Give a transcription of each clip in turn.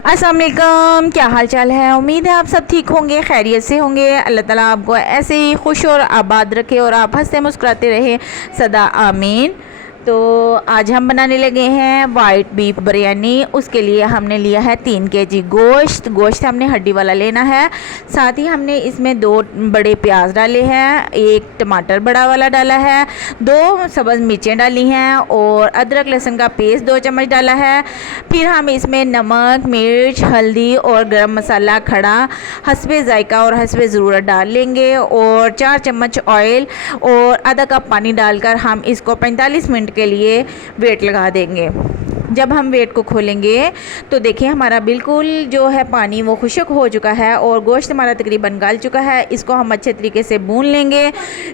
अस्सलाम वालेकुम, क्या हाल चाल है। उम्मीद है आप सब ठीक होंगे, खैरियत से होंगे। अल्लाह ताला आपको ऐसे ही खुश और आबाद रखे और आप हंसते मुस्कुराते रहे सदा, आमीन। तो आज हम बनाने लगे हैं वाइट बीफ बिरयानी। उसके लिए हमने लिया है 3 केजी गोश्त हमने हड्डी वाला लेना है। साथ ही हमने इसमें 2 बड़े प्याज डाले हैं, 1 टमाटर बड़ा वाला डाला है, 2 सब्ज़ मिर्चें डाली हैं और अदरक लहसुन का पेस्ट 2 चम्मच डाला है। फिर हम इसमें नमक, मिर्च, हल्दी और गरम मसाला खड़ा हस्बे ज़ायका और हस्बे ज़रूरत डाल लेंगे और 4 चम्मच ऑयल और आधा कप पानी डालकर हम इसको 45 मिनट के लिए वेट लगा देंगे। जब हम वेट को खोलेंगे तो देखिए हमारा बिल्कुल जो है पानी वो खुश्क हो चुका है और गोश्त हमारा तकरीबन गल चुका है। इसको हम अच्छे तरीके से भून लेंगे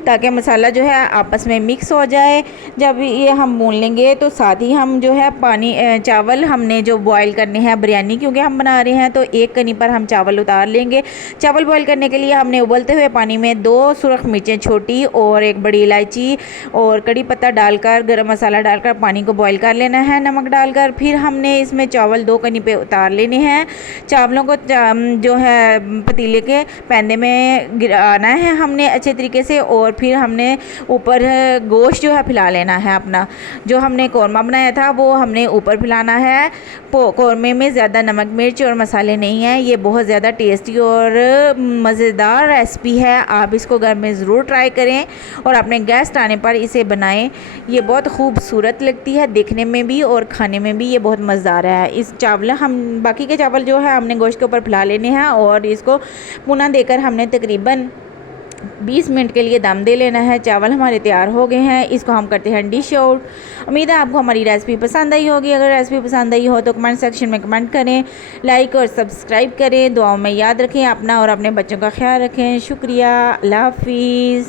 ताकि मसाला जो है आपस में मिक्स हो जाए। जब ये हम भून लेंगे तो साथ ही हम जो है चावल हमने जो बॉयल करने हैं बिरयानी क्योंकि हम बना रहे हैं, तो 1 कनी पर हम चावल उतार लेंगे। चावल बॉयल करने के लिए हमने उबलते हुए पानी में 2 सुरख मिर्चें छोटी और 1 बड़ी इलायची और कड़ी पत्ता डालकर गरम मसाला डालकर पानी को बॉयल कर लेना है नमक डालकर। फिर हमने इसमें चावल 2 कनी पे उतार लेने हैं। चावलों को जो है पतीले के पैंदे में गिराना है हमने अच्छे तरीके से और फिर हमने ऊपर गोश्त जो है फैला लेना है। अपना जो हमने कौरमा बनाया था वो हमने ऊपर फैलाना है। कौरमे में ज़्यादा नमक मिर्च और मसाले नहीं हैं। ये बहुत ज़्यादा टेस्टी और मज़ेदार रेसिपी है। आप इसको घर में ज़रूर ट्राई करें और अपने गेस्ट आने पर इसे बनाएं। ये बहुत खूबसूरत लगती है देखने में भी और खाने में भी ये बहुत मज़ेदार है। इस चावल हम बाकी के चावल जो है हमने गोश्त के ऊपर फैला लेने हैं और इसको पुना देकर हमने तकरीबन 20 मिनट के लिए दम दे लेना है। चावल हमारे तैयार हो गए हैं, इसको हम करते हैं डिश आउट। उम्मीद है आपको हमारी रेसिपी पसंद आई होगी। अगर रेसिपी पसंद आई हो तो कमेंट सेक्शन में कमेंट करें, लाइक और सब्सक्राइब करें। दुआओं में याद रखें अपना और अपने बच्चों का ख्याल रखें। शुक्रिया, अल्लाह हाफिज़।